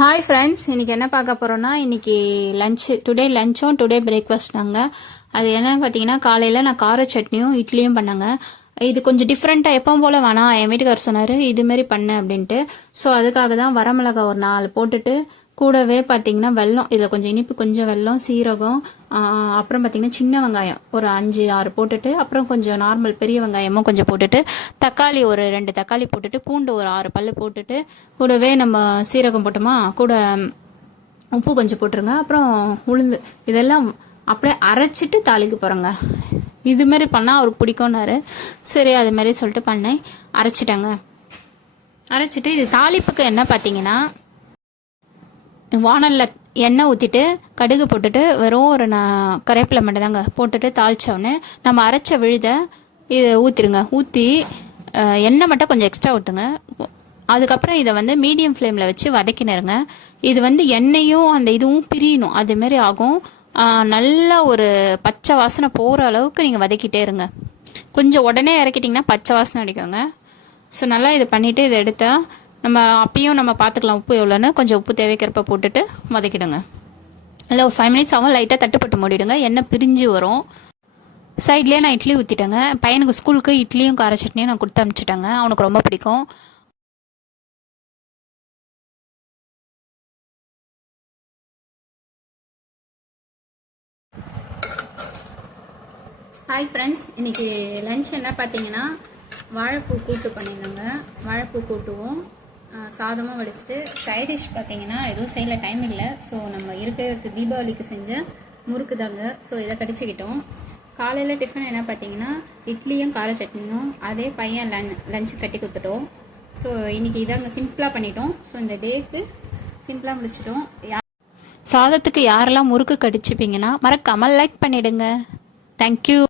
Hi friends, இன்றைக்கி என்ன பார்க்க போகிறோன்னா, இன்றைக்கி டுடே லஞ்சும் டுடே பிரேக்ஃபாஸ்ட் தாங்க. அது என்னன்னு பார்த்தீங்கன்னா, காலையில் நான் கார சட்னியும் இட்லியும் பண்ணேங்க. இது கொஞ்சம் டிஃப்ரெண்ட்டாக எப்பவும் போல் வேணாம், என் வீட்டுக்காரர் சொன்னார் இதுமாரி பண்ணு அப்படின்ட்டு. ஸோ அதுக்காக தான் வரமிளகா ஒரு 4 போட்டுட்டு, கூடவே பார்த்தீங்கன்னா வெல்லம், இதில் கொஞ்சம் இனிப்பு, கொஞ்சம் வெல்லம், சீரகம், அப்புறம் பார்த்தீங்கன்னா சின்ன வெங்காயம் ஒரு 5-6 போட்டுட்டு, அப்புறம் கொஞ்சம் நார்மல் பெரிய வெங்காயமும் கொஞ்சம் போட்டுட்டு, தக்காளி ஒரு 2 தக்காளி போட்டுட்டு, பூண்டு ஒரு 6 பல் போட்டுட்டு, கூடவே நம்ம சீரகம் போட்டோமா, கூட உப்பு கொஞ்சம் போட்டுருங்க. அப்புறம் உளுந்து, இதெல்லாம் அப்படியே அரைச்சிட்டு தாளிக்க போகிறேங்க. இதுமாரி பண்ணால் அவருக்கு பிடிக்கும்னாரு. சரி அதுமாரி சொல்லிட்டு பண்ணேன், அரைச்சிட்டேங்க. அரைச்சிட்டு இது தாளிப்புக்கு என்ன பார்த்தீங்கன்னா, வானலில் எண்ணெய் ஊற்றிட்டு கடுகு போட்டுட்டு வெறும் ஒரு கருவேப்பிலை மட்டும் தாங்க போட்டுட்டு தாளித்தோடனே நம்ம அரைச்ச விழுதை இதை ஊற்றிடுங்க. ஊற்றி எண்ணெய் மட்டும் கொஞ்சம் எக்ஸ்ட்ரா ஊற்றுங்க. அதுக்கப்புறம் இதை வந்து மீடியம் ஃப்ளேமில் வச்சு வதக்கினருங்க. இது வந்து எண்ணெயும் அந்த இதுவும் பிரியணும், அதுமாரி ஆகும். நல்லா ஒரு பச்சை வாசனை போகிற அளவுக்கு நீங்கள் வதக்கிட்டே இருங்க. கொஞ்சம் உடனே இறக்கிட்டிங்கன்னா பச்சை வாசனை அடிக்குங்க. ஸோ நல்லா இது பண்ணிவிட்டு இதை எடுத்தால் நம்ம அப்பயும் நம்ம பார்த்துக்கலாம் உப்பு எவ்வளோன்னு. கொஞ்சம் உப்பு தேவைக்கிறப்ப போட்டுட்டு வதக்கிடுங்க. இல்லை ஒரு 5 மினிட்ஸ் ஆகும். லைட்டாக தட்டுப்பட்டு மூடிடுங்க, எண்ணெய் பிரிஞ்சு வரும். சைட்லேயே நான் இட்லி ஊற்றிட்டேங்க. பையனுக்கு ஸ்கூலுக்கு இட்லியும் கார சட்னியும் நான் கொடுத்து அனுப்பிச்சிட்டேங்க. அவனுக்கு ரொம்ப பிடிக்கும். ஹாய் ஃப்ரெண்ட்ஸ், இன்றைக்கி லன்ச் என்ன பார்த்தீங்கன்னா, வாழைப்பூ கூட்டு பண்ணியிருந்தேங்க. வாழைப்பூ கூட்டுவும் சாதமும் வடிச்சிட்டு, சைடிஷ் பார்த்தீங்கன்னா எதுவும் செய்யல, டைம் இல்லை. ஸோ நம்ம இருக்கிறதுக்கு தீபாவளிக்கு செஞ்ச முறுக்கு தாங்க. ஸோ இதை கடிச்சிக்கிட்டோம். காலையில் டிஃபன் என்ன பார்த்தீங்கன்னா, இட்லியும் கார சட்னியும். அதே பையன் லஞ்சு கட்டி கொடுத்துட்டோம். ஸோ இன்றைக்கி இதாங்க சிம்பிளாக பண்ணிட்டோம். ஸோ இந்த டேக்கு சிம்பிளாக முடிச்சிட்டோம். சாதத்துக்கு யாரெல்லாம் முறுக்கு கடிச்சிப்பீங்கன்னா மறக்காமல் லைக் பண்ணிவிடுங்க. தேங்க்யூ.